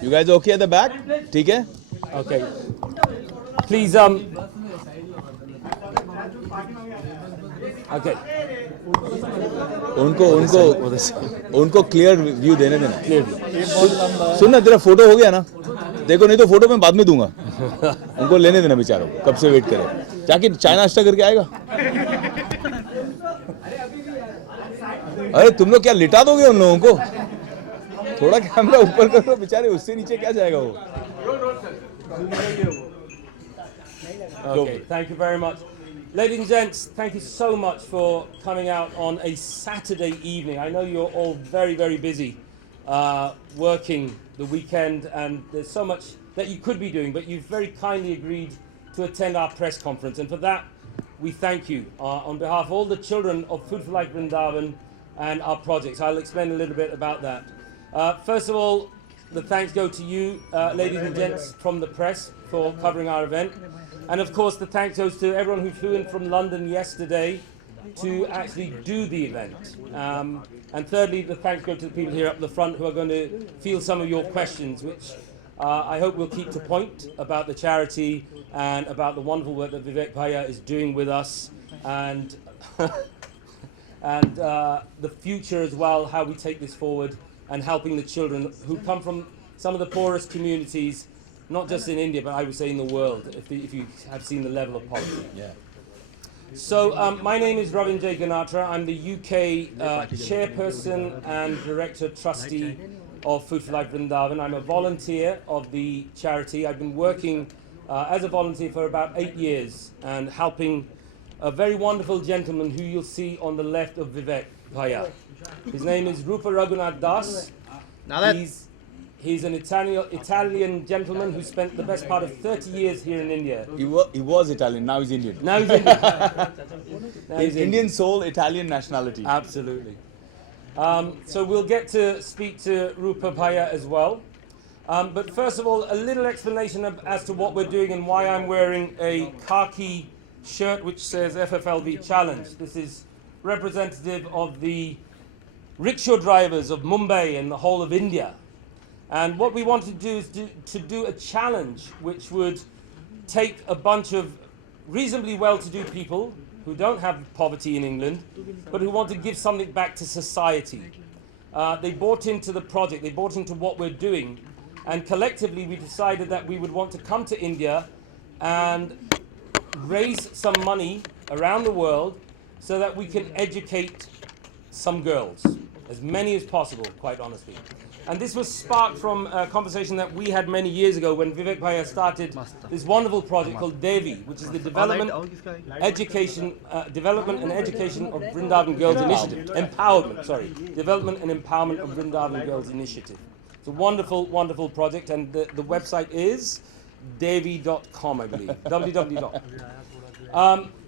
You guys okay at the back? ठीक है? Okay. Please, okay. उनको क्लियर व्यू देने देना. सुन ना, तेरा फोटो हो गया ना? देखो, नहीं तो फोटो मैं बाद में दूंगा. उनको लेने देना बेचारों, कब से वेट करे. जाके चाइना नाश्ता करके आएगा. अरे तुम लोग क्या लिटा दोगे उन लोगों को? थोड़ा कैमरा ऊपर करो बेचारे, उससे नीचे क्या जाएगा वो. Okay, thank you very much. Ladies and gents, thank you so much for coming out on a Saturday evening. I know you're all very, very busy working the weekend, and there's so much that you could be doing, but you've very kindly agreed to attend our press conference, and for that, we thank you on behalf of all the children of Food for Life Vrindavan and our projects. I'll explain a little bit about that. First of all, the thanks go to you, ladies and gents from the press, for covering our event. And of course, the thanks goes to everyone who flew in from London yesterday to actually do the event. And thirdly, the thanks go to the people here up the front who are going to field some of your questions, which I hope will keep to point about the charity and about the wonderful work that Vivek Bhaiya is doing with us, and and the future as well, how we take this forward and helping the children who come from some of the poorest communities, not just in India, but I would say in the world, if you have seen the level of poverty. Yeah. So my name is Ravin J. Ganatra. I'm the UK chairperson and director trustee of Food for Life Vrindavan. I'm a volunteer of the charity. I've been working as a volunteer for about 8 years and helping a very wonderful gentleman who you'll see on the left of Vivek Bhaiya. His name is Rupa Raghunath Das. He's an Italian gentleman who spent the best part of 30 years here in India. He was Italian, now he's Indian. Now he's Indian. Indian soul, Italian nationality. Absolutely. So we'll get to speak to Rupa Bhaiya as well. But first of all, a little explanation as to what we're doing and why I'm wearing a khaki shirt which says FFLB Challenge. This is representative of the rickshaw drivers of Mumbai and the whole of India. And what we want to do is to do a challenge which would take a bunch of reasonably well-to-do people who don't have poverty in England, but who want to give something back to society. They bought into the project, they bought into what we're doing, and collectively we decided that we would want to come to India and raise some money around the world so that we can educate some girls, as many as possible, quite honestly. And this was sparked from a conversation that we had many years ago when Vivek Bhaiya started this wonderful project called Devi, which is the Development and Education of Vrindavan Girls Initiative. Development and Empowerment of Vrindavan Girls Initiative. It's a wonderful, wonderful project, and the website is devi.com, I believe. www.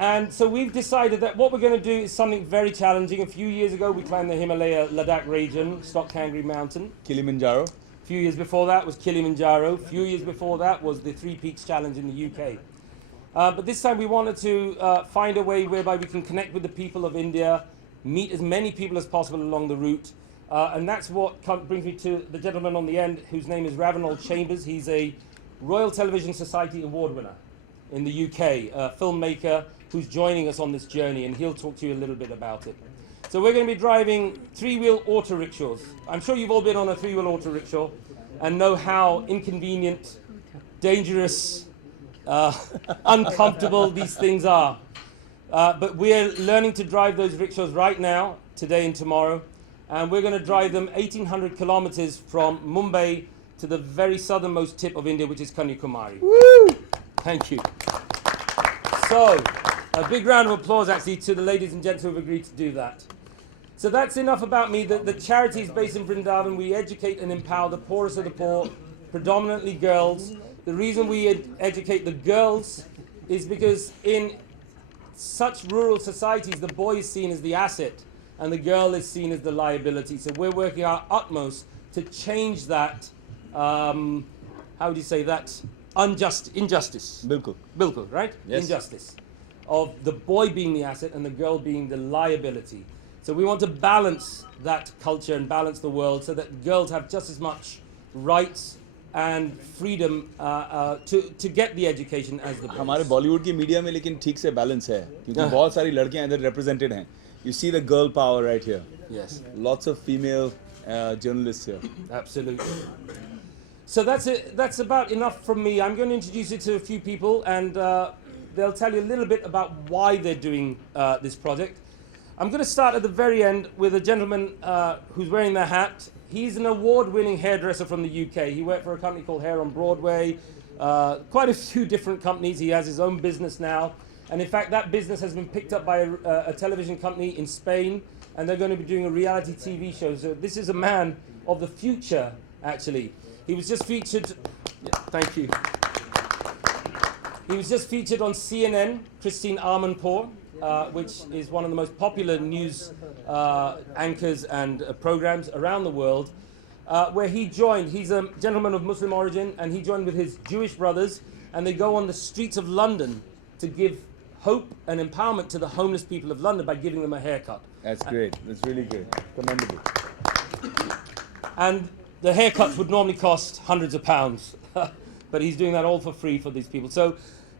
And so we've decided that what we're going to do is something very challenging. A few years ago, we climbed the Himalaya Ladakh region, Stock Kangri Mountain. Kilimanjaro. A few years before that was Kilimanjaro. A few years before that was the Three Peaks Challenge in the UK. But this time we wanted to find a way whereby we can connect with the people of India, meet as many people as possible along the route. And that's what brings me to the gentleman on the end, whose name is Ravenel Chambers. He's a Royal Television Society Award winner in the UK, a filmmaker who's joining us on this journey, and he'll talk to you a little bit about it. So we're going to be driving three-wheel auto rickshaws. I'm sure you've all been on a three-wheel auto rickshaw and know how inconvenient, dangerous, uncomfortable these things are. But we're learning to drive those rickshaws right now, today and tomorrow, and we're going to drive them 1,800 kilometers from Mumbai to the very southernmost tip of India, which is Kanyakumari. Woo! Thank you. So, a big round of applause actually to the ladies and gents who have agreed to do that. So that's enough about me. The charity is based in Vrindavan. We educate and empower the poorest of the poor, predominantly girls. The reason we educate the girls is because in such rural societies, the boy is seen as the asset and the girl is seen as the liability. So we're working our utmost to change that, how would you say, that injustice. बिल्कुल. Bilkul, right? Yes. Injustice of the boy being the asset and the girl being the liability. So we want to balance that culture and balance the world so that girls have just as much rights and freedom to get the education as the boys. हमारे बॉलीवुड की media में लेकिन ठीक से balance है क्योंकि बहुत सारी लड़कियां इधर represented हैं. You see the girl power right here. Yes. Lots of female journalists here. Absolutely. So that's it. That's about enough from me. I'm going to introduce you to a few people, and they'll tell you a little bit about why they're doing this project. I'm going to start at the very end with a gentleman who's wearing the hat. He's an award-winning hairdresser from the UK. He worked for a company called Hair on Broadway, quite a few different companies. He has his own business now. And in fact, that business has been picked up by a television company in Spain, and they're going to be doing a reality TV show. So this is a man of the future, actually. He was just featured, thank you. He was just featured on CNN, Christine Amanpour, which is one of the most popular news anchors and programs around the world, where he joined. He's a gentleman of Muslim origin, and he joined with his Jewish brothers, and they go on the streets of London to give hope and empowerment to the homeless people of London by giving them a haircut. That's great. That's really great. Commendable. And the haircuts would normally cost hundreds of pounds, but he's doing that all for free for these people. So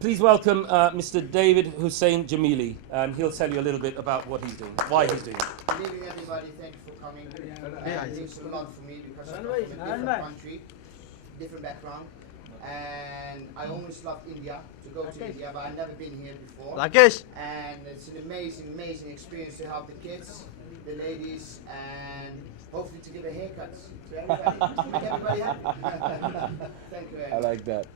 please welcome Mr. David Hussein Jamili, and he'll tell you a little bit about what he's doing, why he's doing it. Good evening, everybody. Thank you for coming. It means a lot for me because I'm from a different country, different background, and I always loved India, to go to India, but I've never been here before. Rakesh. And it's an amazing, amazing experience to help the kids, the ladies, and hopefully to give a haircut to everybody, to make everybody happy. Thank you very I much. like that.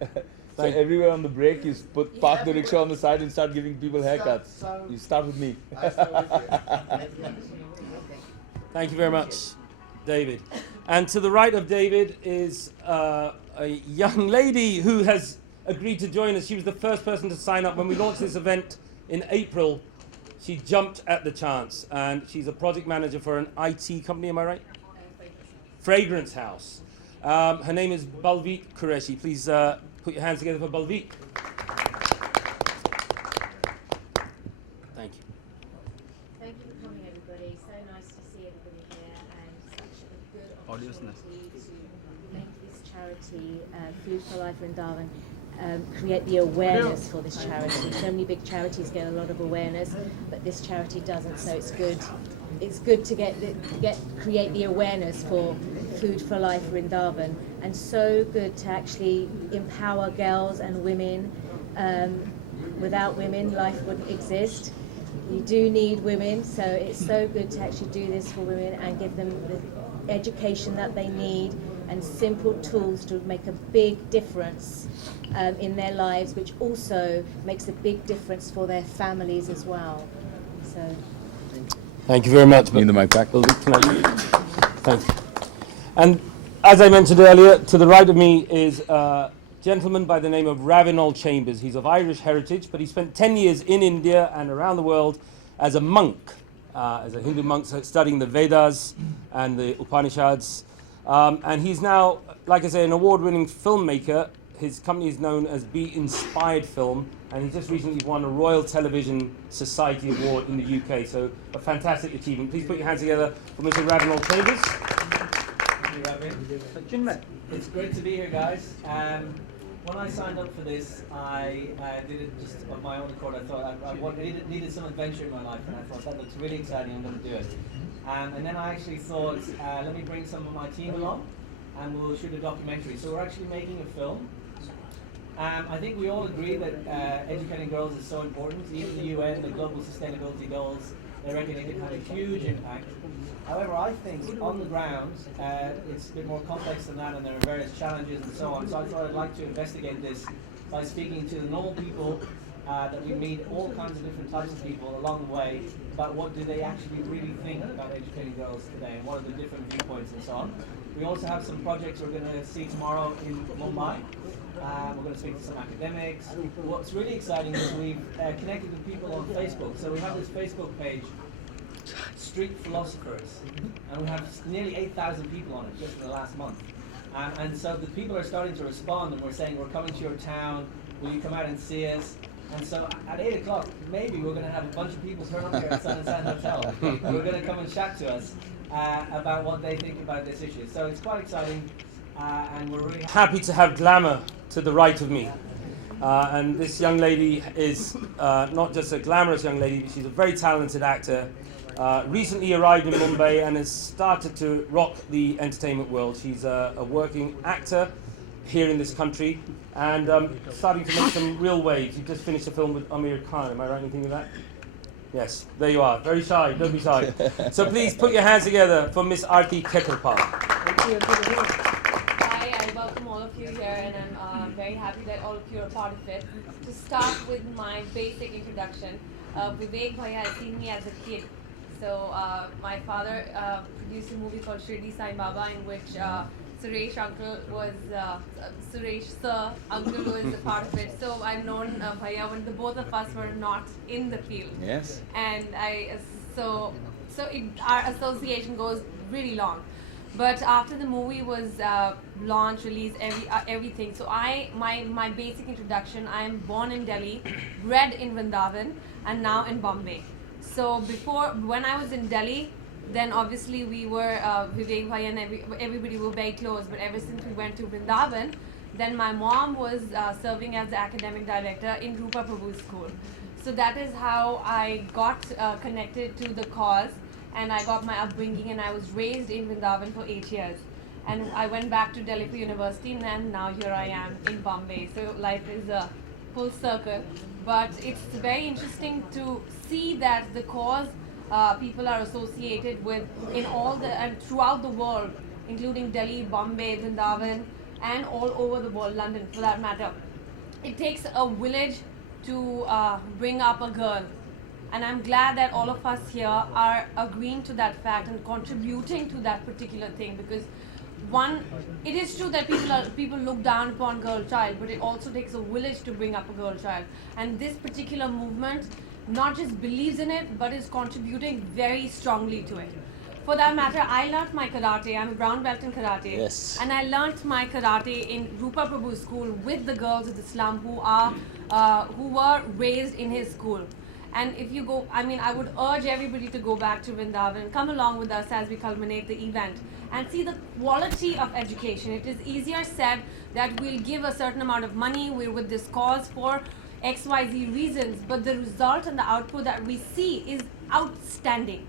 So everywhere on the break, you park the rickshaw on the side and start giving people haircuts. You start with me. I start with you. Thank you. Thank you very much, David. And to the right of David is a young lady who has agreed to join us. She was the first person to sign up when we launched this event in April. She jumped at the chance, and she's a project manager for an IT company, am I right? Fragrance house. Her name is Balveet Qureshi. Please put your hands together for Balveet. Thank you. Thank you for coming, everybody. So nice to see everybody here, and such a good opportunity to make this charity, Food for Life Vrindavan, create the awareness for this charity. So many big charities get a lot of awareness, but this charity doesn't. So it's good. It's good to create the awareness for Food for Life Vrindavan, and so good to actually empower girls and women. Without women, life wouldn't exist. You do need women, so it's so good to actually do this for women and give them the education that they need and simple tools to make a big difference in their lives, which also makes a big difference for their families as well. So. Thank you very much. Need the mic back. Thank you. And as I mentioned earlier, to the right of me is a gentleman by the name of Ravinol Chambers. He's of Irish heritage, but he spent 10 years in India and around the world as a monk, as a Hindu monk, studying the Vedas and the Upanishads. And he's now, like I say, an award-winning filmmaker. His company is known as Be Inspired Film, and he just recently won a Royal Television Society Award in the UK. So a fantastic achievement. Please put your hands together for Mr. Ravinol Chambers. It's great to be here, guys. When I signed up for this, I did it just of my own accord. I thought I needed some adventure in my life, and I thought that looks really exciting. I'm going to do it. And then I actually thought, let me bring some of my team along, and we'll shoot a documentary. So we're actually making a film. I think we all agree that educating girls is so important. Even the UN, the Global Sustainability Goals, they reckon it can have a huge impact. However, I think on the ground, it's a bit more complex than that, and there are various challenges and so on. So I thought I'd like to investigate this by speaking to the normal people that we meet, all kinds of different types of people along the way, about what do they actually really think about educating girls today, and what are the different viewpoints and so on. We also have some projects we're going to see tomorrow in Mumbai. We're going to speak to some academics. What's really exciting is we've connected with people on Facebook. So we have this Facebook page, Street Philosophers, and we have nearly 8,000 people on it just in the last month. And so the people are starting to respond, and we're saying, we're coming to your town, will you come out and see us? And so at 8 o'clock, maybe we're going to have a bunch of people turn up here at Sun and Sand Hotel. We're going to come and chat to us about what they think about this issue. So it's quite exciting, and we're really Happy to have glamour to the right of me. And this young lady is not just a glamorous young lady, but she's a very talented actor. Recently arrived in Mumbai and has started to rock the entertainment world. She's a working actor here in this country and starting to make some real waves. You just finished a film with Amir Khan, am I right in thinking that? Yes, there you are. Very shy, don't be shy. So please put your hands together for Miss Aarti Khetarpal. Hi, I welcome all of you here, and I'm very happy that all of you are part of it. To start with my basic introduction, Vivek Bhaiya has seen me as a kid. So my father produced a movie called Shirdi Sai Baba, in which Suresh uncle was Suresh sir uncle was a part of it. So I've known Bhaiya when the both of us were not in the field. Yes. And our association goes really long. But after the movie was launched, released, everything. So my basic introduction, I am born in Delhi, bred in Vrindavan, and now in Bombay. So when I was in Delhi, then obviously we were, Vivek Bhaiya and everybody were very close. But ever since we went to Vrindavan, then my mom was serving as the academic director in Rupa Prabhu's school. So that is how I got connected to the cause, and I got my upbringing, and I was raised in Vrindavan for 8 years. And I went back to Delhi for university, and now here I am in Bombay. So life is a full circle. But it's very interesting to see that the cause people are associated with and throughout the world, including Delhi, Bombay, Vrindavan, and all over the world, London for that matter. It takes a village to bring up a girl. And I'm glad that all of us here are agreeing to that fact and contributing to that particular thing, because it is true that people look down upon girl child, but it also takes a village to bring up a girl child. And this particular movement not just believes in it, but is contributing very strongly to it. For that matter, I learnt my karate. I'm a brown belt in karate. Yes. And I learnt my karate in Rupa Prabhu's school with the girls of the slum who were raised in his school. And if you go, I would urge everybody to go back to Vrindavan, come along with us as we culminate the event and see the quality of education. It is easier said that we'll give a certain amount of money, we're with this cause for XYZ reasons, but the result and the output that we see is outstanding.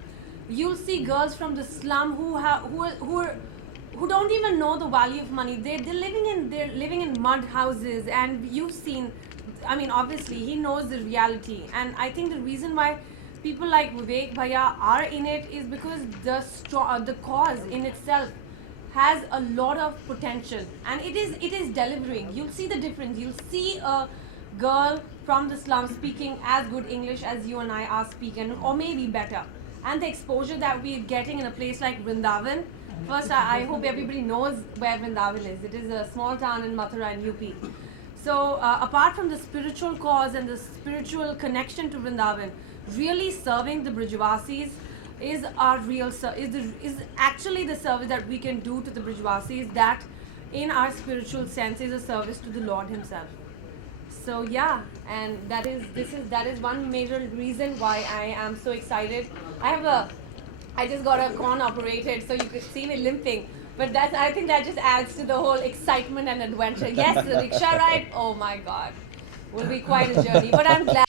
You'll see girls from the slum who don't even know the value of money. They're living in mud houses, and you've seen. Obviously, he knows the reality, and I think the reason why people like Vivek Bhaiya are in it is because the cause in itself has a lot of potential, and it is delivering. You'll see the difference. You'll see a girl from the slum speaking as good English as you and I are speaking, or maybe better. And the exposure that we're getting in a place like Vrindavan. First, I hope everybody knows where Vrindavan is. It is a small town in Mathura in UP. So apart from the spiritual cause and the spiritual connection to Vrindavan, really serving the Brijvasis is actually the service that we can do to the Brijvasis, that in our spiritual sense is a service to the Lord himself. So yeah, and that is one major reason why I am so excited. I just got a corn operated, so you could see me limping. But I think that just adds to the whole excitement and adventure. Yes, the rickshaw ride, oh my God, will be quite a journey. But I'm glad